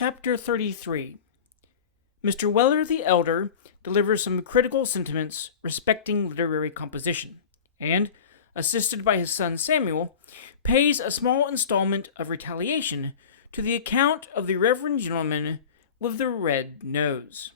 Chapter 33. Mr. Weller the Elder delivers some critical sentiments respecting literary composition, and, assisted by his son Samuel, pays a small installment of retaliation to the account of the reverend gentleman with the red nose.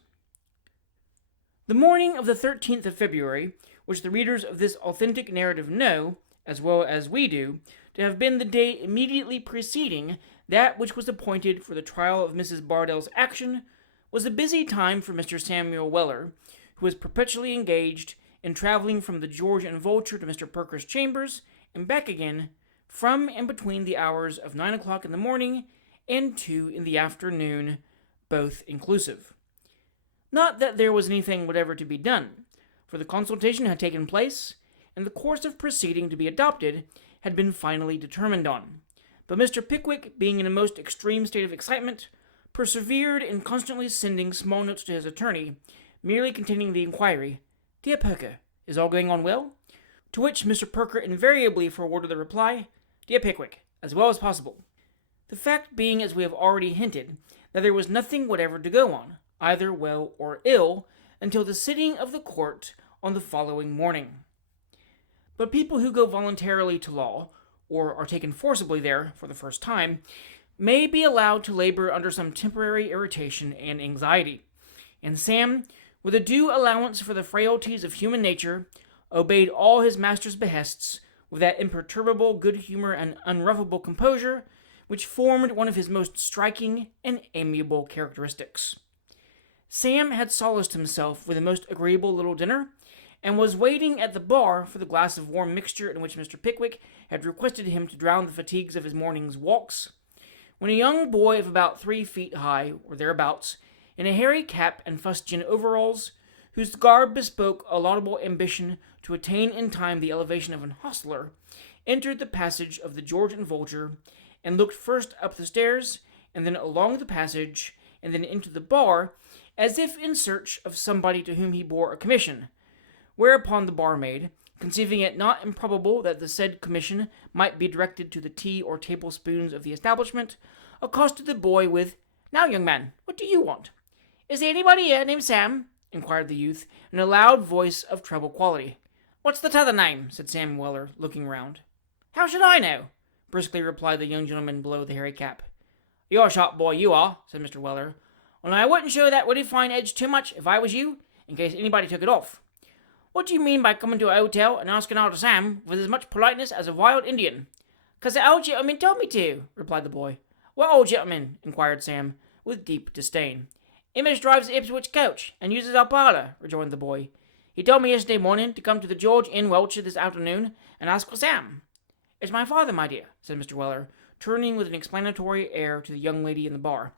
The morning of the 13th of February, which the readers of this authentic narrative know, as well as we do, to have been the day immediately preceding that which was appointed for the trial of Mrs. Bardell's action, was a busy time for Mr. Samuel Weller, who was perpetually engaged in travelling from the George and Vulture to Mr. Perker's chambers, and back again, from and between the hours of 9 o'clock in the morning and 2 in the afternoon, both inclusive. Not that there was anything whatever to be done, for the consultation had taken place, and the course of proceeding to be adopted had been finally determined on. But Mr. Pickwick, being in a most extreme state of excitement, persevered in constantly sending small notes to his attorney, merely containing the inquiry, "Dear Perker, is all going on well?" To which Mr. Perker invariably forwarded the reply, "Dear Pickwick, as well as possible." The fact being, as we have already hinted, that there was nothing whatever to go on, either well or ill, until the sitting of the court on the following morning. But people who go voluntarily to law, or are taken forcibly there for the first time, may be allowed to labor under some temporary irritation and anxiety, and Sam, with a due allowance for the frailties of human nature, obeyed all his master's behests with that imperturbable good humor and unruffable composure which formed one of his most striking and amiable characteristics. Sam had solaced himself with a most agreeable little dinner, and was waiting at the bar for the glass of warm mixture in which Mr. Pickwick had requested him to drown the fatigues of his morning's walks, when a young boy of about 3 feet high, or thereabouts, in a hairy cap and fustian overalls, whose garb bespoke a laudable ambition to attain in time the elevation of an hostler, entered the passage of the George and Vulture, and looked first up the stairs, and then along the passage, and then into the bar, as if in search of somebody to whom he bore a commission, whereupon the barmaid, conceiving it not improbable that the said commission might be directed to the tea or tablespoons of the establishment, accosted the boy with, "Now, young man, what do you want?" "Is there anybody here named Sam?" inquired the youth, in a loud voice of treble quality. "What's the t'other name?" said Sam Weller, looking round. "How should I know?" briskly replied the young gentleman below the hairy cap. "You're a sharp boy, you are," said Mr. Weller. "Only I wouldn't show that really fine edge too much if I was you, in case anybody took it off. What do you mean by coming to a hotel and asking after Sam with as much politeness as a wild Indian?" "'Cause the old gentleman told me to," replied the boy. "What old gentleman?" inquired Sam, with deep disdain. "Him as drives the Ipswich coach, and uses our parlour," rejoined the boy. "He told me yesterday morning to come to the George in Welcher this afternoon and ask for Sam." "It's my father, my dear," said Mr. Weller, turning with an explanatory air to the young lady in the bar.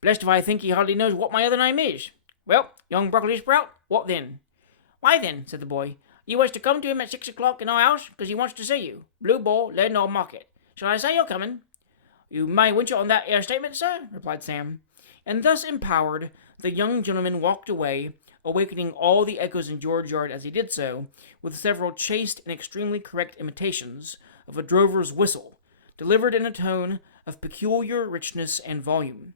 "Blessed if I think he hardly knows what my other name is. Well, young broccoli sprout, what then?" "Why then," said the boy, "you was to come to him at 6 o'clock in our house, 'cause he wants to see you. Blue Ball, Leadenhall Market. Shall I say you're coming?" "You may winch on that 'ere statement, sir," replied Sam. And thus empowered, the young gentleman walked away, awakening all the echoes in George Yard as he did so, with several chaste and extremely correct imitations of a drover's whistle, delivered in a tone of peculiar richness and volume.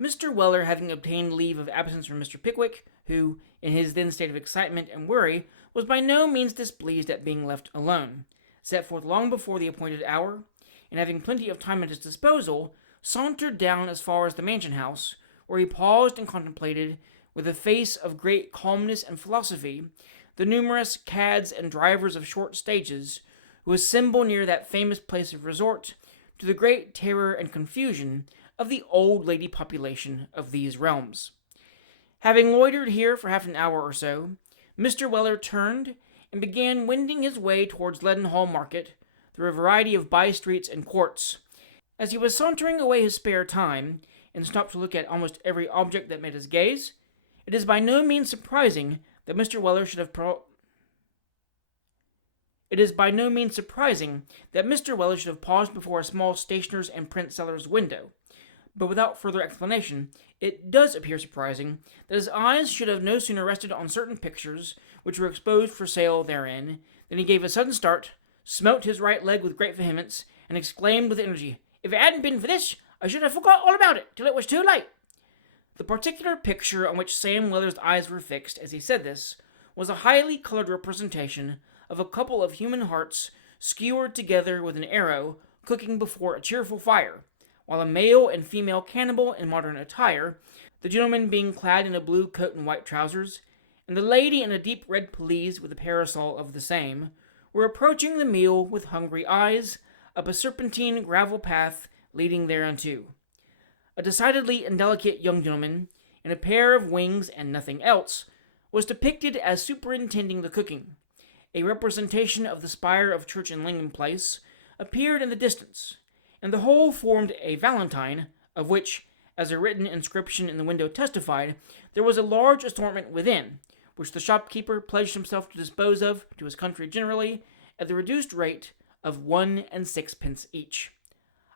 Mr. Weller, having obtained leave of absence from Mr. Pickwick, who, in his then state of excitement and worry, was by no means displeased at being left alone, set forth long before the appointed hour, and having plenty of time at his disposal, sauntered down as far as the mansion house, where he paused and contemplated, with a face of great calmness and philosophy, the numerous cads and drivers of short stages, who assemble near that famous place of resort, to the great terror and confusion of the old lady population of these realms. Having loitered here for half an hour or so, Mr. Weller turned and began wending his way towards Leadenhall Market, through a variety of by-streets and courts. As he was sauntering away his spare time, and stopped to look at almost every object that met his gaze, it is by no means surprising that Mr. Weller should have paused before a small stationer's and print seller's window. But without further explanation, it does appear surprising that his eyes should have no sooner rested on certain pictures which were exposed for sale therein, than he gave a sudden start, smote his right leg with great vehemence, and exclaimed with energy, "If it hadn't been for this, I should have forgot all about it till it was too late." The particular picture on which Sam Weller's eyes were fixed as he said this was a highly colored representation of a couple of human hearts skewered together with an arrow, cooking before a cheerful fire, while a male and female cannibal in modern attire, the gentleman being clad in a blue coat and white trousers, and the lady in a deep red pelisse with a parasol of the same, were approaching the meal with hungry eyes, up a serpentine gravel path leading thereunto. A decidedly indelicate young gentleman, in a pair of wings and nothing else, was depicted as superintending the cooking. A representation of the spire of church in Langham Place appeared in the distance, and the whole formed a valentine, of which, as a written inscription in the window testified, there was a large assortment within, which the shopkeeper pledged himself to dispose of to his country generally at the reduced rate of 1 6 each.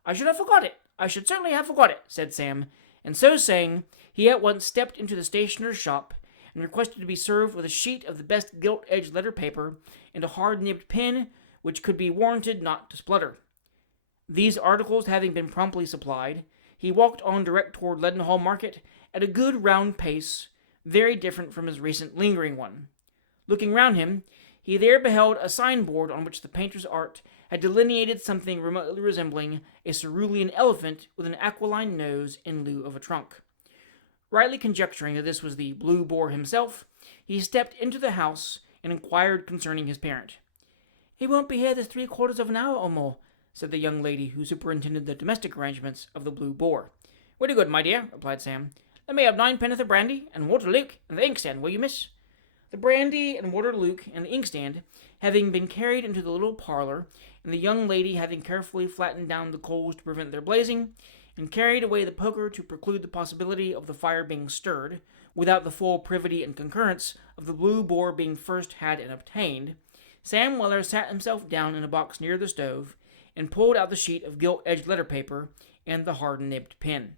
"I should have forgot it. I should certainly have forgot it," said Sam, and so saying, he at once stepped into the stationer's shop and requested to be served with a sheet of the best gilt-edged letter paper and a hard-nibbed pen which could be warranted not to splutter. These articles having been promptly supplied, he walked on direct toward Leadenhall Market at a good round pace, very different from his recent lingering one. Looking round him, he there beheld a signboard on which the painter's art had delineated something remotely resembling a cerulean elephant with an aquiline nose in lieu of a trunk. Rightly conjecturing that this was the Blue Boar himself, he stepped into the house and inquired concerning his parent. "He won't be here this 3/4 of an hour or more," said the young lady who superintended the domestic arrangements of the Blue Boar. "Very good, my dear," replied Sam. "Let me have 9 of brandy and water luke and the inkstand, will you, miss?" The brandy and water luke and the inkstand having been carried into the little parlor, and the young lady having carefully flattened down the coals to prevent their blazing, and carried away the poker to preclude the possibility of the fire being stirred, without the full privity and concurrence of the Blue Boar being first had and obtained, Sam Weller sat himself down in a box near the stove, and pulled out the sheet of gilt-edged letter paper and the hard-nibbed pen.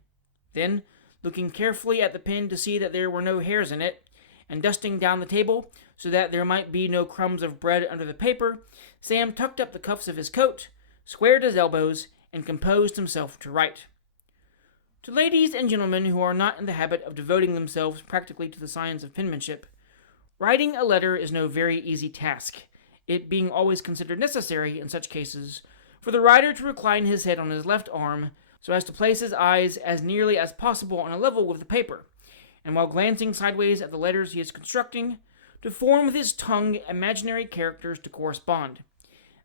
Then, looking carefully at the pen to see that there were no hairs in it, and dusting down the table so that there might be no crumbs of bread under the paper, Sam tucked up the cuffs of his coat, squared his elbows, and composed himself to write. To ladies and gentlemen who are not in the habit of devoting themselves practically to the science of penmanship, writing a letter is no very easy task, it being always considered necessary in such cases for the writer to recline his head on his left arm so as to place his eyes as nearly as possible on a level with the paper, and while glancing sideways at the letters he is constructing, to form with his tongue imaginary characters to correspond.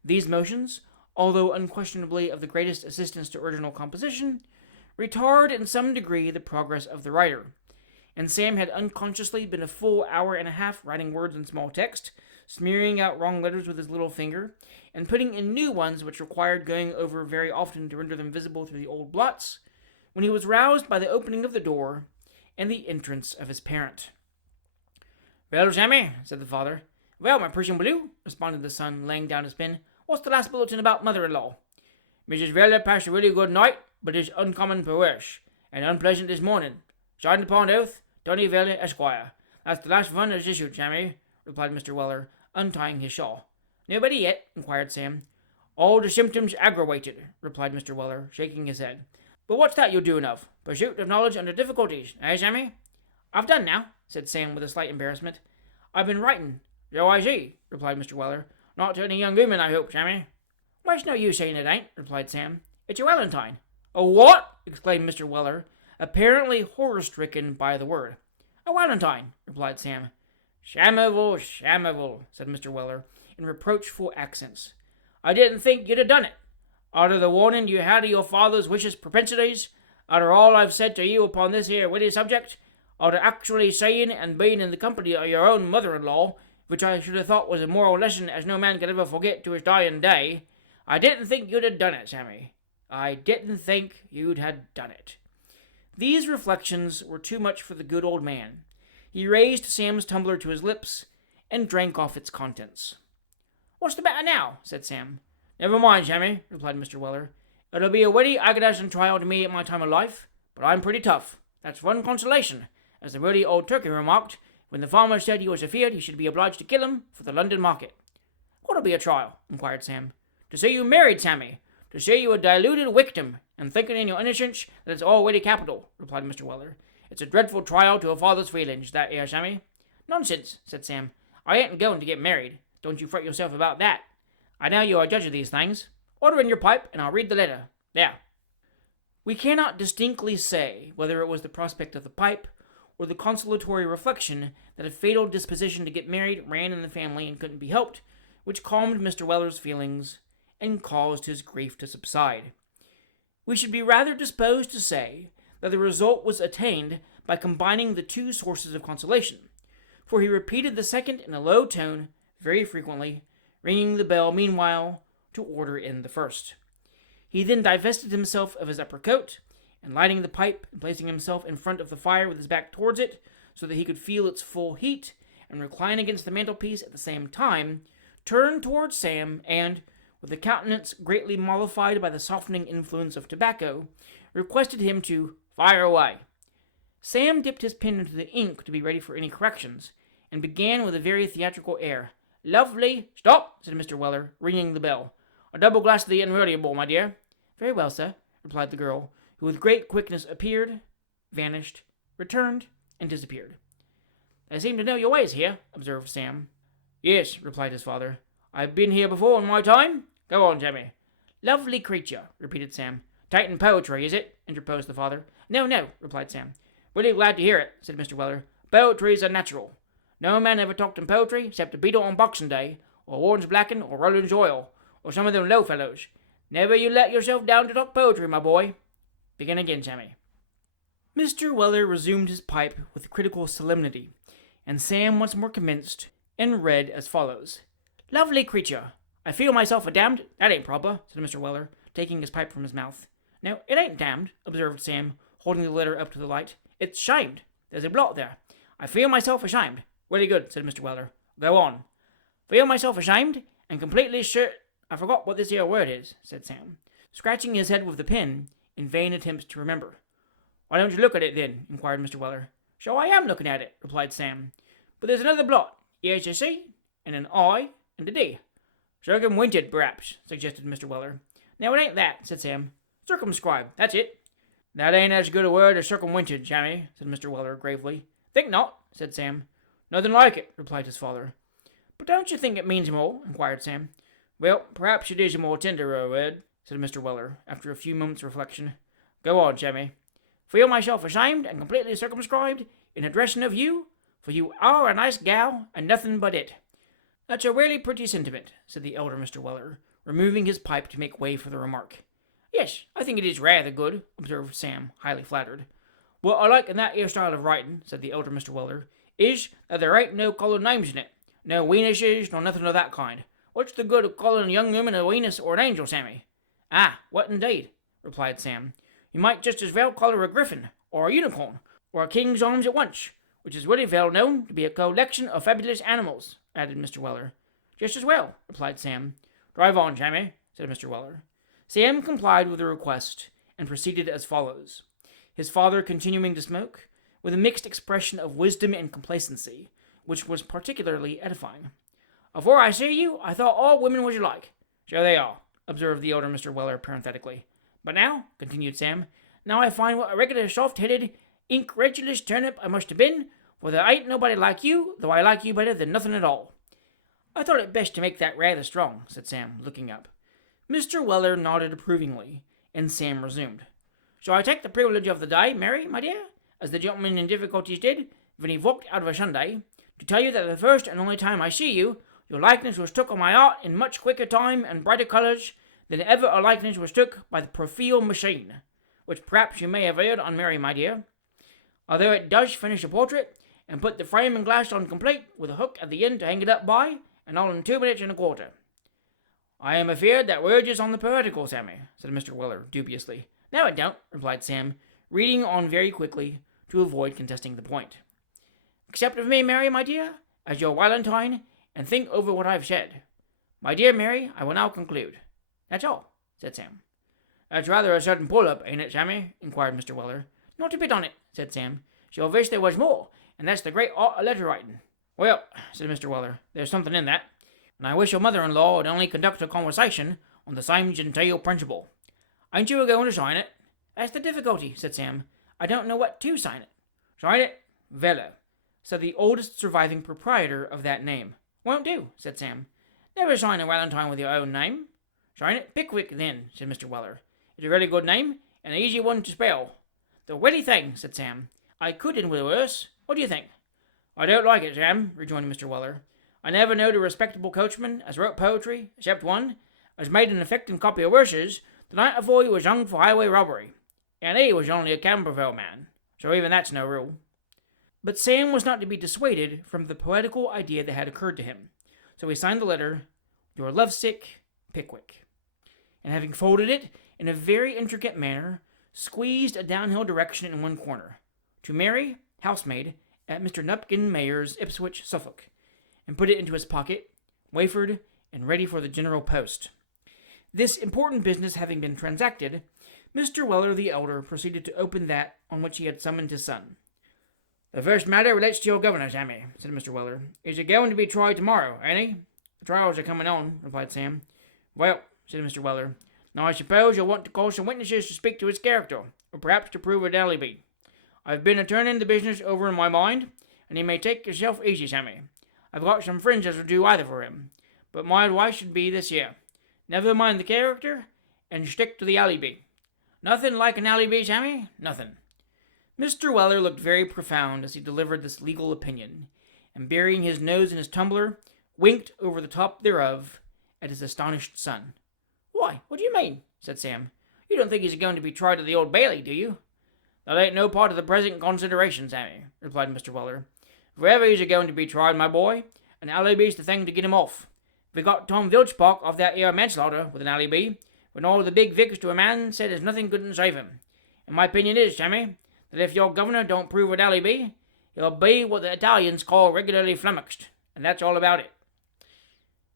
These motions, although unquestionably of the greatest assistance to original composition, retard in some degree the progress of the writer, and Sam had unconsciously been a full hour and a half writing words in small text, smearing out wrong letters with his little finger, and putting in new ones which required going over very often to render them visible through the old blots, when he was roused by the opening of the door and the entrance of his parent. "Well, Sammy," said the father. "Well, my Persian blue," responded the son, laying down his pen. "What's the last bulletin about mother-in-law?" "Mrs. Weller passed a really good night, but is uncommon perverse, and unpleasant this morning. Signed upon oath, Tony Weller, Esquire. That's the last one that's issued, Sammy," replied Mr. Weller, untying his shawl. "Nobody yet?" inquired Sam. "All the symptoms aggravated," replied Mr. Weller, shaking his head. "But what's that you're doing of? Pursuit of knowledge under difficulties, eh, Sammy?" "I've done now," said Sam with a slight embarrassment. "I've been writing." "So I see," replied Mr. Weller. "Not to any young women, I hope, Sammy?" "Why, it's no use saying it ain't," replied Sam. "It's your Valentine." "A what?" exclaimed Mr. Weller, apparently horror-stricken by the word. "A Valentine," replied Sam. "Shamovil, shamovil," said Mr. Weller, in reproachful accents. "I didn't think you'd have done it. Out of the warning you had of your father's vicious propensities, out of all I've said to you upon this here witty subject, out of actually saying and being in the company of your own mother-in-law, which I should have thought was a moral lesson as no man could ever forget to his dying day, I didn't think you'd have done it, Sammy. I didn't think you'd have done it." These reflections were too much for the good old man. He raised Sam's tumbler to his lips and drank off its contents. "What's the matter now?" said Sam. "Never mind, Sammy," replied Mr. Weller. "It'll be a witty agonizing trial to me at my time of life, but I'm pretty tough. That's one consolation, as the worthy old turkey remarked, when the farmer said he was afeard he should be obliged to kill him for the London market." "What'll be a trial?" inquired Sam. "To see you married, Sammy. To see you a deluded victim, and thinking in your innocence that it's already capital," replied Mr. Weller. "It's a dreadful trial to a father's feelings, that 'ere, Sammy." "Nonsense," said Sam. "I ain't going to get married. Don't you fret yourself about that. I know you are a judge of these things. Order in your pipe, and I'll read the letter. There." We cannot distinctly say whether it was the prospect of the pipe, or the consolatory reflection that a fatal disposition to get married ran in the family and couldn't be helped, which calmed Mr. Weller's feelings and caused his grief to subside. We should be rather disposed to say that the result was attained by combining the two sources of consolation, for he repeated the second in a low tone very frequently, ringing the bell meanwhile to order in the first. He then divested himself of his upper coat, and lighting the pipe and placing himself in front of the fire with his back towards it, so that he could feel its full heat, and recline against the mantelpiece at the same time, turned towards Sam, and, with a countenance greatly mollified by the softening influence of tobacco, requested him to fire away. Sam dipped his pen into the ink to be ready for any corrections, and began with a very theatrical air. "Lovely—" "Stop," said Mr. Weller, ringing the bell. "A double glass of the invertible, my dear." "Very well, sir," replied the girl, who with great quickness appeared, vanished, returned, and disappeared. "They seem to know your ways here," observed Sam. "Yes," replied his father. "I've been here before in my time. Go on, Jemmy." "Lovely creature," repeated Sam. "Taking poetry, is it?" interposed the father. "No, no," replied Sam. "Really glad to hear it," said Mr. Weller. "Poetry's a natural. No man ever talked in poetry except a beetle on Boxing Day, or Warren's Blacken, or Rollins Royal, or some of them low fellows. Never you let yourself down to talk poetry, my boy. Begin again, Sammy." Mr. Weller resumed his pipe with critical solemnity, and Sam once more commenced, and read as follows. "Lovely creature. I feel myself a damned—" "That ain't proper," said Mr. Weller, taking his pipe from his mouth. "No, it ain't damned," observed Sam, holding the letter up to the light. "It's shamed. There's a blot there. I feel myself ashamed." "Very good," said Mr. Weller. "Go on." "Feel myself ashamed, and completely sure—" "I forgot what this here word is," said Sam, scratching his head with the pen, in vain attempts to remember. "Why don't you look at it, then?" inquired Mr. Weller. "So I am looking at it," replied Sam. "But there's another blot. Here's a C, and an I, and a D." "Circumvented, perhaps," suggested Mr. Weller. "No, it ain't that," said Sam. "Circumscribed, that's it." "That ain't as good a word as circumvented, Sammy," said Mr. Weller gravely. "Think not," said Sam. "Nothing like it," replied his father. "But don't you think it means more?" inquired Sam. "Well, perhaps it is a more tender word," said Mr. Weller, after a few moments' reflection. "Go on, Sammy." "Feel myself ashamed and completely circumscribed in addressing of you, for you are a nice gal, and nothing but it." "That's a really pretty sentiment," said the elder Mr. Weller, removing his pipe to make way for the remark. "Yes, I think it is rather good," observed Sam, highly flattered. "What I like in that here style of writing," said the elder Mr. Weller, "is that there ain't no coloured names in it. No Wenuses, nor nothing of that kind. What's the good of calling a young woman a Venus or an angel, Sammy?" "Ah, what indeed?" replied Sam. "You might just as well call her a griffin, or a unicorn, or a king's arms at once, which is really well known to be a collection of fabulous animals," added Mr. Weller. "Just as well," replied Sam. "Drive on, Sammy," said Mr. Weller. Sam complied with the request, and proceeded as follows, his father continuing to smoke, with a mixed expression of wisdom and complacency, which was particularly edifying. "Afore I see you, I thought all women was alike." "So they are," observed the elder Mr. Weller parenthetically. "But now," continued Sam, "now I find what a regular soft-headed, incredulous turnip I must have been, for there ain't nobody like you, though I like you better than nothing at all." "I thought it best to make that rather strong," said Sam, looking up. Mr. Weller nodded approvingly, and Sam resumed. "So I take the privilege of the day, Mary, my dear, as the gentleman in difficulties did, when he walked out of a Sunday, to tell you that the first and only time I see you, your likeness was took on my art in much quicker time and brighter colours than ever a likeness was took by the profile machine, which perhaps you may have heard on Mary, my dear. Although it does finish a portrait, and put the frame and glass on complete, with a hook at the end to hang it up by, and all in 2 minutes and a quarter." "I am afeard that urges on the poetical, Sammy," said Mr. Weller dubiously. "No, it don't," replied Sam, reading on very quickly, to avoid contesting the point. "Accept of me, Mary, my dear, as your Valentine, and think over what I've said. My dear Mary, I will now conclude." "That's all," said Sam. "That's rather a sudden pull-up, ain't it, Sammy?" inquired Mr. Weller. "Not a bit on it," said Sam. "She'll wish there was more, and that's the great art of letter-writing." "Well," said Mr. Weller, "there's something in that, and I wish your mother-in-law would only conduct her conversation on the same genteel principle. Ain't you a-going to sign it?" "That's the difficulty," said Sam. "I don't know what to sign it." "Sign it Vella," said the oldest surviving proprietor of that name. "Won't do," said Sam. "Never sign a Valentine with your own name." "Sign it Pickwick, then," said Mr. Weller. "It's a really good name, and an easy one to spell." "The witty thing," said Sam. "I could end with a worse. What do you think?" "I don't like it, Sam," rejoined Mr. Weller. "I never knowed a respectable coachman as wrote poetry, except one, as made an affecting copy of verses the night afore he was hung for highway robbery. And he was only a Camberville man, so even that's no rule." But Sam was not to be dissuaded from the poetical idea that had occurred to him, so he signed the letter, "Your lovesick Pickwick," and having folded it in a very intricate manner, squeezed a downhill direction in one corner, "To Mary, housemaid, at Mr. Nupkin Mayer's, Ipswich, Suffolk," and put it into his pocket, wafered, and ready for the general post. This important business having been transacted, Mr. Weller the elder proceeded to open that on which he had summoned his son. "The first matter relates to your governor, Sammy," said Mr. Weller. "Is he going to be tried tomorrow, ain't he?" "The trials are coming on," replied Sam. "Well," said Mr. Weller, "now I suppose you'll want to call some witnesses to speak to his character, or perhaps to prove a alibi. I've been a-turning the business over in my mind, and you may take yourself easy, Sammy. I've got some friends as will do either for him, but my advice should be this here. Never mind the character, and stick to the alibi. Nothing like an alibi, Sammy, nothing." Mr. Weller looked very profound as he delivered this legal opinion, and burying his nose in his tumbler, winked over the top thereof at his astonished son. "Why, what do you mean?" said Sam. "You don't think he's going to be tried at the Old Bailey, do you?" "That ain't no part of the present consideration, Sammy," replied Mr. Weller. "If ever he's a-going to be tried, my boy, an alibi's the thing to get him off. We got Tom Vilchbach off that 'ere manslaughter with an alibi, when all the big vics to a man said there's nothing couldn't save him. And my opinion is, Sammy, that if your governor don't prove an alibi, he'll be what the Italians call regularly flummoxed, and that's all about it."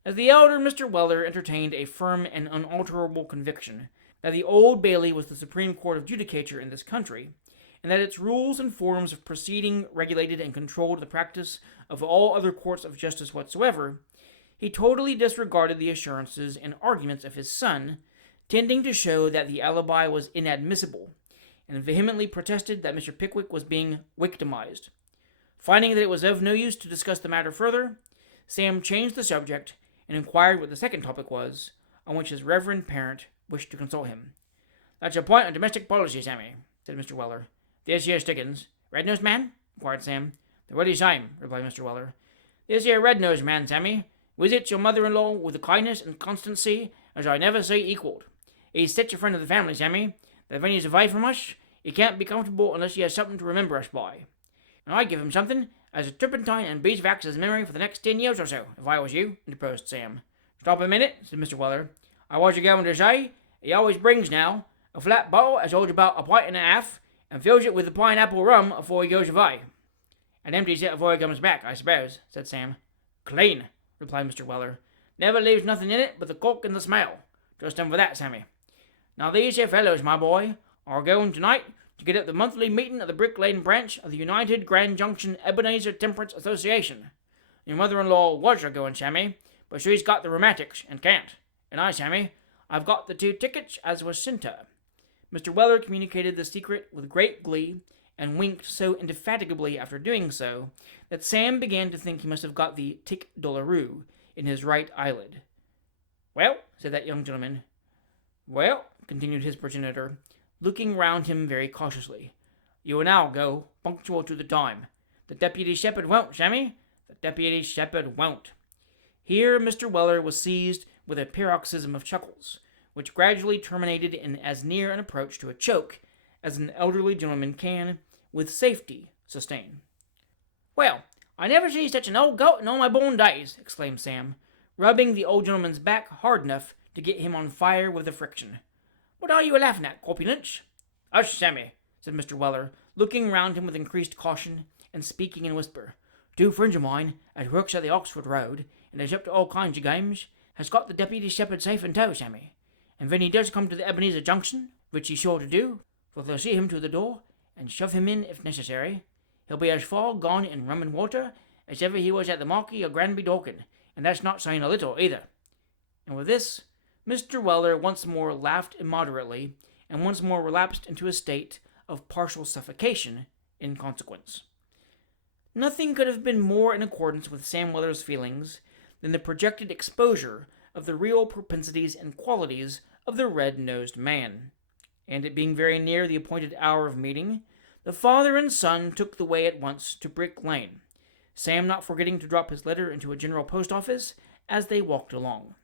As the elder Mr. Weller entertained a firm and unalterable conviction that the Old Bailey was the supreme court of judicature in this country, and that its rules and forms of proceeding regulated and controlled the practice of all other courts of justice whatsoever, he totally disregarded the assurances and arguments of his son, tending to show that the alibi was inadmissible, and vehemently protested that Mr. Pickwick was being victimized. Finding that it was of no use to discuss the matter further, Sam changed the subject and inquired what the second topic was, on which his reverend parent wished to consult him. "That's a point of domestic policy, Sammy," said Mr. Weller. "This here's Dickens." "Red-nosed man?" inquired Sam. "The very same," replied Mr. Weller. "This here red-nosed man, Sammy, visits your mother-in-law with a kindness and constancy as I never see equalled. He's such a friend of the family, Sammy, that when he's away from us, he can't be comfortable unless he has something to remember us by. And I'd give him something as a turpentine and beeswax as memory for the next 10 years or so, if I was you," interposed Sam. "Stop a minute," said Mr. Weller. "I was a-going to say, he always brings now a flat bottle as holds about a pint and a half, and fills it with the pineapple rum afore he goes away." "And empties it afore he comes back, I suppose," said Sam. "Clean," replied Mr. Weller. "Never leaves nothing in it but the cork and the smell. Trust him for that, Sammy. Now these here fellows, my boy, are going tonight to get up the monthly meeting of the Brick Lane branch of the United Grand Junction Ebenezer Temperance Association. Your mother-in-law was a-going, Sammy, but she's got the rheumatics and can't. And I, Sammy, I've got the 2 tickets as was sent her." Mr. Weller communicated the secret with great glee, and winked so indefatigably after doing so, that Sam began to think he must have got the tic douloureux in his right eyelid. "Well," said that young gentleman. "Well," continued his progenitor, looking round him very cautiously, "you will now go punctual to the time. The deputy shepherd won't, Sammy. The deputy shepherd won't." Here Mr. Weller was seized with a paroxysm of chuckles, which gradually terminated in as near an approach to a choke as an elderly gentleman can, with safety, sustain. "Well, I never see such an old goat in all my born days," exclaimed Sam, rubbing the old gentleman's back hard enough to get him on fire with the friction. "What are you a-laughing at, corpulence?" "Hush, Sammy," said Mr. Weller, looking round him with increased caution, and speaking in a whisper. "2 friends of mine, as works at the Oxford Road, and is up to all kinds of games, has got the deputy shepherd safe in tow, Sammy. And when he does come to the Ebenezer Junction, which he's sure to do, for they'll see him to the door, and shove him in if necessary, he'll be as far gone in rum and water as ever he was at the Marquis of Granby Dorkin, and that's not saying a little, either." And with this, Mr. Weller once more laughed immoderately, and once more relapsed into a state of partial suffocation in consequence. Nothing could have been more in accordance with Sam Weller's feelings than the projected exposure of the real propensities and qualities of the red-nosed man. And it being very near the appointed hour of meeting, the father and son took the way at once to Brick Lane, Sam not forgetting to drop his letter into a general post office as they walked along.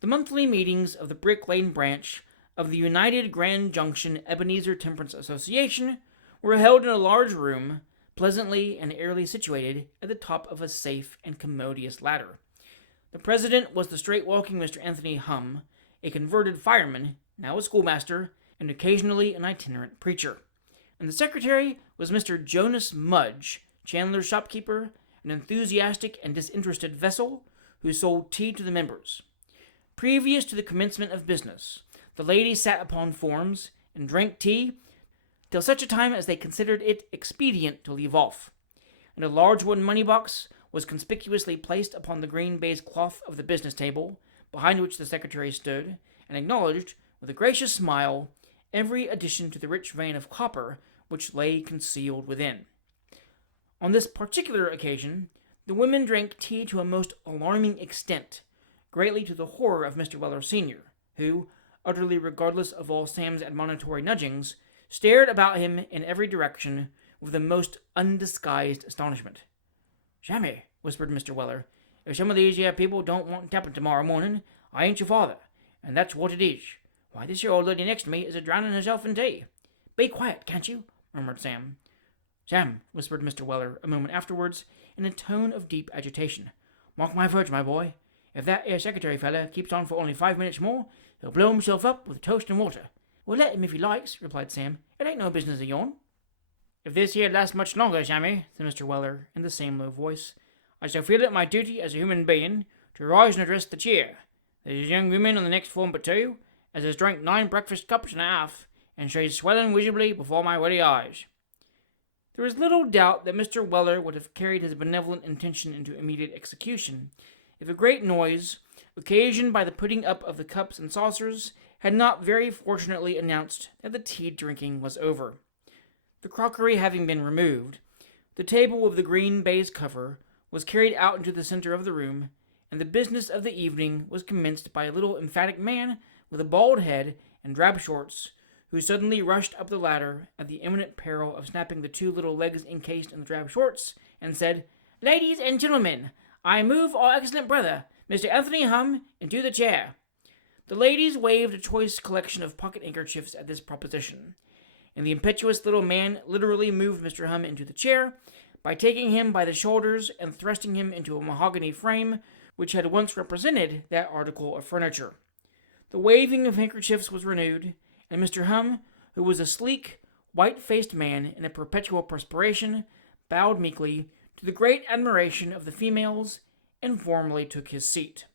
The monthly meetings of the Brick Lane branch of the United Grand Junction Ebenezer Temperance Association were held in a large room, pleasantly and airily situated at the top of a safe and commodious ladder. The president was the straight-walking Mr. Anthony Hum, a converted fireman, now a schoolmaster, and occasionally an itinerant preacher. And the secretary was Mr. Jonas Mudge, Chandler's shopkeeper, an enthusiastic and disinterested vessel who sold tea to the members. Previous to the commencement of business, the ladies sat upon forms and drank tea till such a time as they considered it expedient to leave off, and a large wooden money-box was conspicuously placed upon the green baize cloth of the business table, behind which the secretary stood, and acknowledged, with a gracious smile, every addition to the rich vein of copper which lay concealed within. On this particular occasion, the women drank tea to a most alarming extent, greatly to the horror of Mr. Weller Sr., who, utterly regardless of all Sam's admonitory nudgings, stared about him in every direction with the most undisguised astonishment. "Sammy," whispered Mr. Weller, "if some of these here people don't want tapping tomorrow morning, I ain't your father, and that's what it is. Why, this here old lady next to me is a-drowning herself in tea." "Be quiet, can't you?" murmured Sam. "Sam," whispered Mr. Weller a moment afterwards, in a tone of deep agitation, "mark my words, my boy. If that 'ere secretary feller keeps on for only 5 minutes more, he'll blow himself up with toast and water." "Well, let him if he likes," replied Sam. "It ain't no business of yourn." "If this here lasts much longer, Sammy," said Mr. Weller, in the same low voice, "I shall feel it my duty as a human being to rise and address the cheer. There's a young woman on the next form but 2, as has drank 9 breakfast cups and a half, and she's swelling visibly before my very eyes." There is little doubt that Mr. Weller would have carried his benevolent intention into immediate execution, if a great noise, occasioned by the putting up of the cups and saucers, had not very fortunately announced that the tea-drinking was over. The crockery having been removed, the table with the green baize cover was carried out into the center of the room, and the business of the evening was commenced by a little emphatic man with a bald head and drab shorts, who suddenly rushed up the ladder at the imminent peril of snapping the 2 little legs encased in the drab shorts, and said, "Ladies and gentlemen, I move our excellent brother, Mr. Anthony Hum, into the chair." The ladies waved a choice collection of pocket handkerchiefs at this proposition, and the impetuous little man literally moved Mr. Hum into the chair by taking him by the shoulders and thrusting him into a mahogany frame which had once represented that article of furniture. The waving of handkerchiefs was renewed, and Mr. Hum, who was a sleek, white-faced man in a perpetual perspiration, bowed meekly, to the great admiration of the females, and formally took his seat.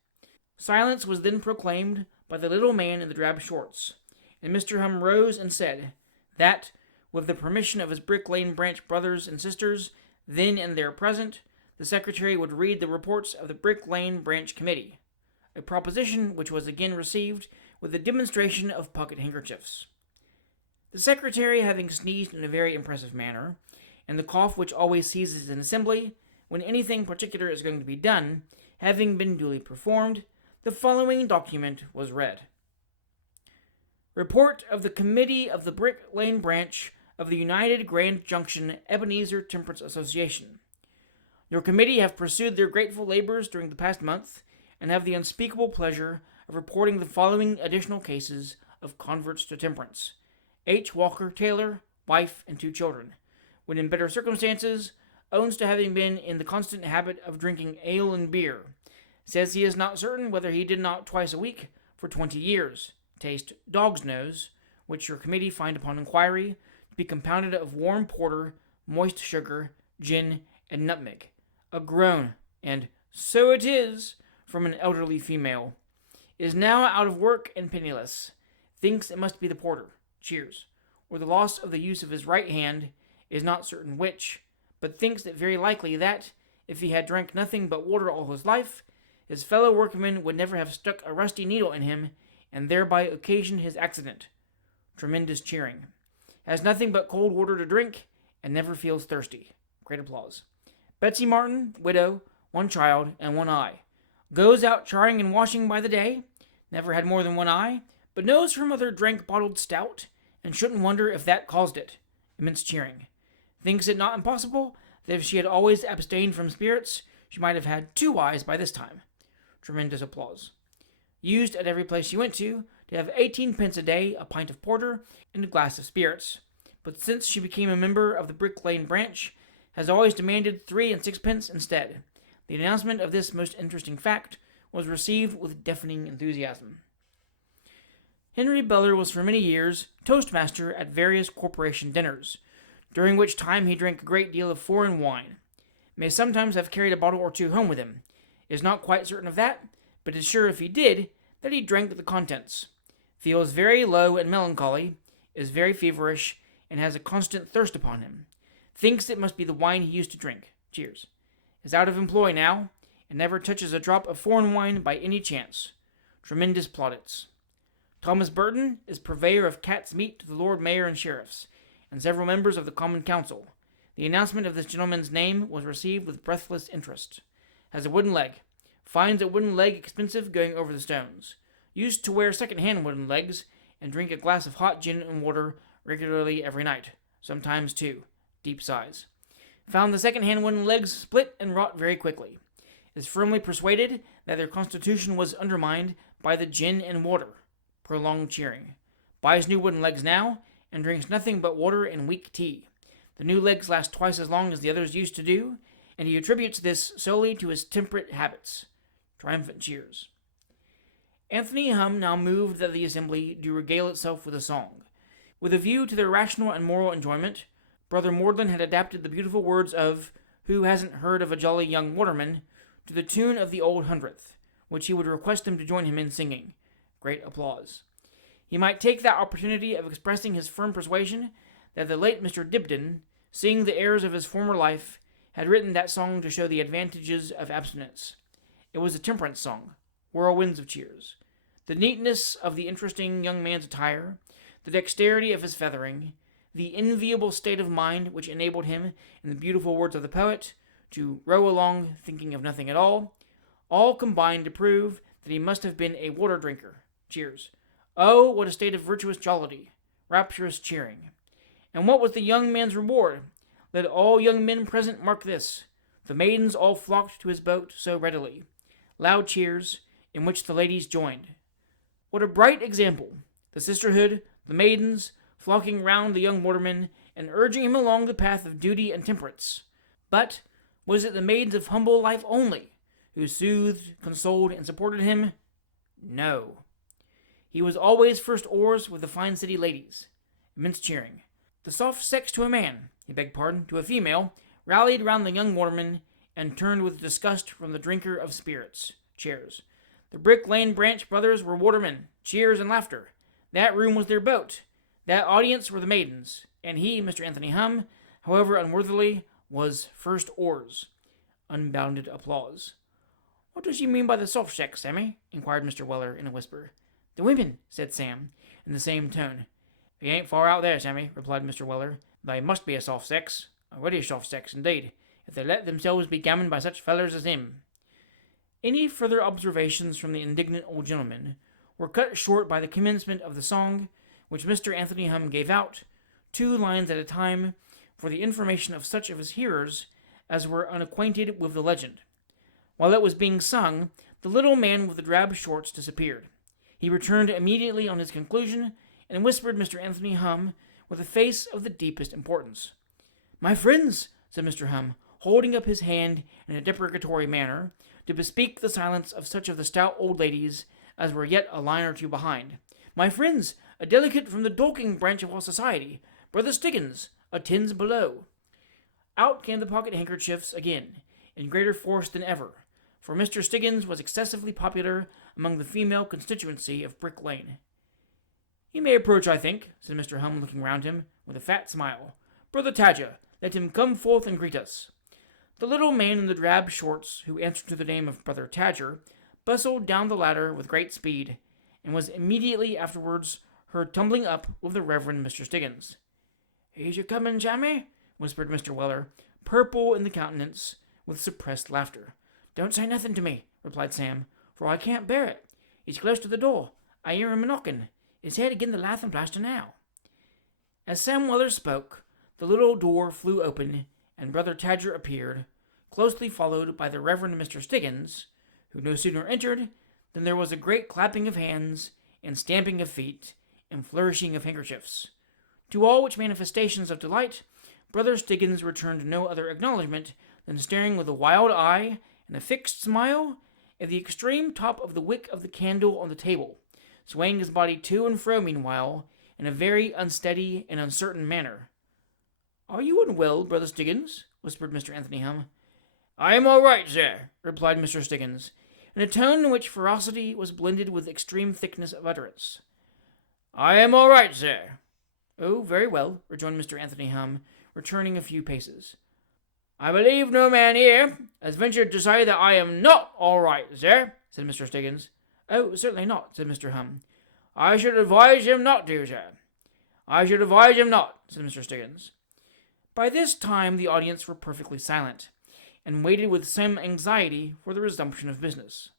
Silence was then proclaimed by the little man in the drab shorts, and Mr. Hum rose and said that, with the permission of his Brick Lane branch brothers and sisters, then and there present, the secretary would read the reports of the Brick Lane branch committee, a proposition which was again received with a demonstration of pocket handkerchiefs. The secretary having sneezed in a very impressive manner, and the cough which always seizes an assembly when anything particular is going to be done, having been duly performed, the following document was read. Report of the Committee of the Brick Lane Branch of the United Grand Junction Ebenezer Temperance Association. Your committee have pursued their grateful labors during the past month, and have the unspeakable pleasure of reporting the following additional cases of converts to temperance. H. Walker Taylor, wife, and 2 children, when in better circumstances, owns to having been in the constant habit of drinking ale and beer. Says he is not certain whether he did not twice a week for 20 years. Taste dog's nose, which your committee find upon inquiry to be compounded of warm porter, moist sugar, gin, and nutmeg. A groan, and "So it is," from an elderly female. Is now out of work and penniless. Thinks it must be the porter. Cheers. Or the loss of the use of his right hand, is not certain which, but thinks it very likely that, if he had drank nothing but water all his life, his fellow workmen would never have stuck a rusty needle in him, and thereby occasioned his accident. Tremendous cheering. Has nothing but cold water to drink, and never feels thirsty. Great applause. Betsy Martin, widow, 1 child, and 1 eye. Goes out charring and washing by the day, never had more than 1 eye, but knows her mother drank bottled stout, and shouldn't wonder if that caused it. Immense cheering. Thinks it not impossible that if she had always abstained from spirits, she might have had 2 eyes by this time. Tremendous applause. Used at every place she went to have 18 pence a day, a pint of porter, and a glass of spirits. But since she became a member of the Brick Lane branch, has always demanded 3 and 6 pence instead. The announcement of this most interesting fact was received with deafening enthusiasm. Henry Beller was for many years toastmaster at various corporation dinners, during which time he drank a great deal of foreign wine. May sometimes have carried a bottle or 2 home with him. Is not quite certain of that, but is sure if he did, that he drank the contents. Feels very low and melancholy, is very feverish, and has a constant thirst upon him. Thinks it must be the wine he used to drink. Cheers. Is out of employ now, and never touches a drop of foreign wine by any chance. Tremendous plaudits. Thomas Burton is purveyor of cat's meat to the Lord Mayor and sheriffs, and several members of the Common Council. The announcement of this gentleman's name was received with breathless interest. Has a wooden leg. Finds a wooden leg expensive going over the stones. Used to wear second-hand wooden legs, and drink a glass of hot gin and water regularly every night. Sometimes 2. Deep sighs. Found the second-hand wooden legs split and rot very quickly. Is firmly persuaded that their constitution was undermined by the gin and water. Prolonged cheering. Buys new wooden legs now, and drinks nothing but water and weak tea. The new legs last twice as long as the others used to do, and he attributes this solely to his temperate habits. Triumphant cheers. Anthony Hum now moved that the assembly do regale itself with a song. With a view to their rational and moral enjoyment, Brother Mordland had adapted the beautiful words of Who Hasn't Heard of a Jolly Young Waterman to the tune of the Old Hundredth, which he would request them to join him in singing. Great applause. He might take that opportunity of expressing his firm persuasion that the late Mr. Dibdin, seeing the errors of his former life, had written that song to show the advantages of abstinence. It was a temperance song. Whirlwinds of cheers. The neatness of the interesting young man's attire, the dexterity of his feathering, the enviable state of mind which enabled him, in the beautiful words of the poet, to row along thinking of nothing at all combined to prove that he must have been a water drinker. Cheers. Oh, what a state of virtuous jollity, rapturous cheering. And what was the young man's reward? Let all young men present mark this. The maidens all flocked to his boat so readily. Loud cheers, in which the ladies joined. What a bright example! The sisterhood, the maidens, flocking round the young waterman, and urging him along the path of duty and temperance. But was it the maidens of humble life only, who soothed, consoled, and supported him? No. He was always first oars with the fine city ladies. Immense cheering. The soft sex to a man, to a female, rallied round the young waterman, and turned with disgust from the drinker of spirits. Cheers. The Brick Lane Branch brothers were watermen. Cheers and laughter. That room was their boat. That audience were the maidens. And he, Mr. Anthony Hum, however unworthily, was first oars. Unbounded applause. What does you mean by the soft sex, Sammy? Inquired Mr. Weller in a whisper. The women, said Sam, in the same tone. You ain't far out there, Sammy, replied Mr. Weller. They must be a soft sex. A ready soft sex, indeed, if they let themselves be gammoned by such fellers as him. Any further observations from the indignant old gentleman were cut short by the commencement of the song, which Mr. Anthony Hum gave out, 2 lines at a time, for the information of such of his hearers as were unacquainted with the legend. While it was being sung, the little man with the drab shorts disappeared. He returned immediately on his conclusion, and whispered Mr. Anthony Hum with a face of the deepest importance. My friends, said Mr. Hum, holding up his hand in a deprecatory manner, to bespeak the silence of such of the stout old ladies as were yet a line or 2 behind. My friends, a delegate from the Dorking branch of our society, Brother Stiggins, attends below. Out came the pocket handkerchiefs again, in greater force than ever, for Mr. Stiggins was excessively popular among the female constituency of Brick Lane. He may approach, I think, said Mr. Hum, looking round him, with a fat smile. Brother Tadger, let him come forth and greet us. The little man in the drab shorts, who answered to the name of Brother Tadger, bustled down the ladder with great speed, and was immediately afterwards heard tumbling up with the Reverend Mr. Stiggins. "He's a-comin', Sammy," whispered Mr. Weller, purple in the countenance with suppressed laughter. "Don't say nothing to me," replied Sam, "for I can't bear it. He's close to the door. I hear him knocking. His head agin the lath and plaster now." As Sam Weller spoke, the little door flew open, and Brother Tadger appeared, closely followed by the Reverend Mr. Stiggins, who no sooner entered than there was a great clapping of hands, and stamping of feet, and flourishing of handkerchiefs. To all which manifestations of delight, Brother Stiggins returned no other acknowledgment than staring with a wild eye and a fixed smile at the extreme top of the wick of the candle on the table, swaying his body to and fro meanwhile in a very unsteady and uncertain manner. "Are you unwell, Brother Stiggins?" whispered Mr. Anthony Hum. "I am all right, sir," replied Mr. Stiggins, in a tone in which ferocity was blended with extreme thickness of utterance. "I am all right, sir." "Oh, very well," rejoined Mr. Anthony Hum, returning a few paces. "I believe no man here has ventured to say that I am not all right, sir," said Mr. Stiggins. "Oh, certainly not," said Mr. Hum. "I should advise him not to, sir. I should advise him not," said Mr. Stiggins. By this time the audience were perfectly silent, and waited with some anxiety for the resumption of business.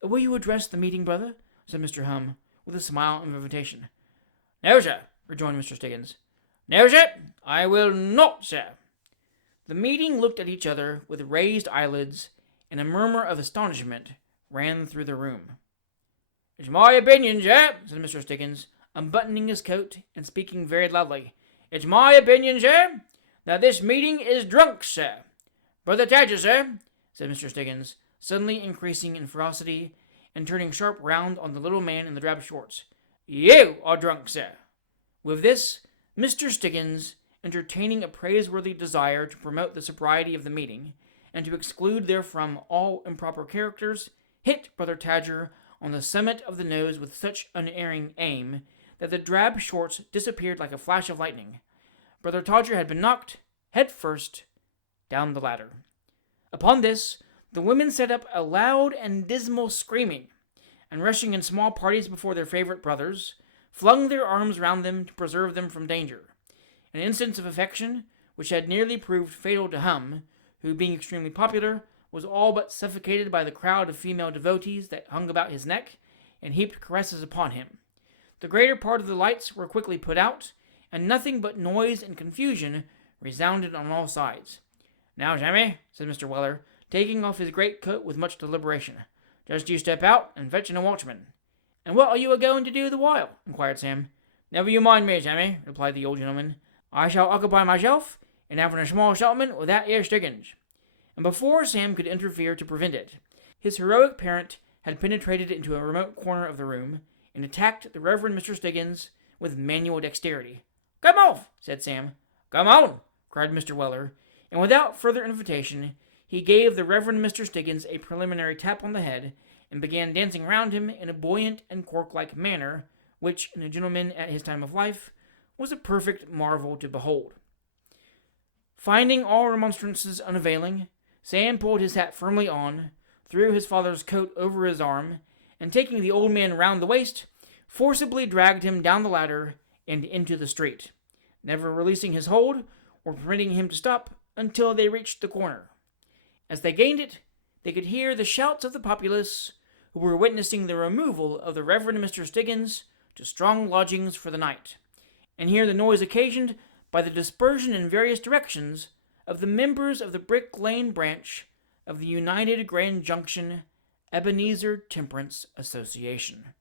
"Will you address the meeting, brother?" said Mr. Hum, with a smile of invitation. "No, sir," rejoined Mr. Stiggins. "No, sir, I will not, sir." The meeting looked at each other with raised eyelids, and a murmur of astonishment ran through the room. "It's my opinion, sir," said Mr. Stiggins, unbuttoning his coat and speaking very loudly. "It's my opinion, sir, that this meeting is drunk, sir. Brother Tadger, sir," said Mr. Stiggins, suddenly increasing in ferocity and turning sharp round on the little man in the drab shorts. "You are drunk, sir." With this, Mr. Stiggins, entertaining a praiseworthy desire to promote the sobriety of the meeting, and to exclude therefrom all improper characters, hit Brother Tadger on the summit of the nose with such unerring aim that the drab shorts disappeared like a flash of lightning. Brother Tadger had been knocked, head first, down the ladder. Upon this, the women set up a loud and dismal screaming, and rushing in small parties before their favorite brothers, flung their arms round them to preserve them from danger. An instance of affection, which had nearly proved fatal to Hum, who, being extremely popular, was all but suffocated by the crowd of female devotees that hung about his neck and heaped caresses upon him. The greater part of the lights were quickly put out, and nothing but noise and confusion resounded on all sides. "Now, Sammy," said Mr. Weller, taking off his greatcoat with much deliberation, "just you step out and fetch in a watchman." "And what are you a-going to do the while?" inquired Sam. "Never you mind me, Sammy," replied the old gentleman. "I shall occupy myself in having a small settlement with that here Stiggins." And before Sam could interfere to prevent it, his heroic parent had penetrated into a remote corner of the room, and attacked the Reverend Mr. Stiggins with manual dexterity. "Come off," said Sam. "Come on," cried Mr. Weller, and without further invitation, he gave the Reverend Mr. Stiggins a preliminary tap on the head, and began dancing round him in a buoyant and cork-like manner, which, in a gentleman at his time of life, was a perfect marvel to behold. Finding all remonstrances unavailing, Sam pulled his hat firmly on, threw his father's coat over his arm, and taking the old man round the waist, forcibly dragged him down the ladder and into the street, never releasing his hold or permitting him to stop until they reached the corner. As they gained it, they could hear the shouts of the populace, who were witnessing the removal of the Reverend Mr. Stiggins to strong lodgings for the night, and hear the noise occasioned by the dispersion in various directions of the members of the Brick Lane branch of the United Grand Junction Ebenezer Temperance Association.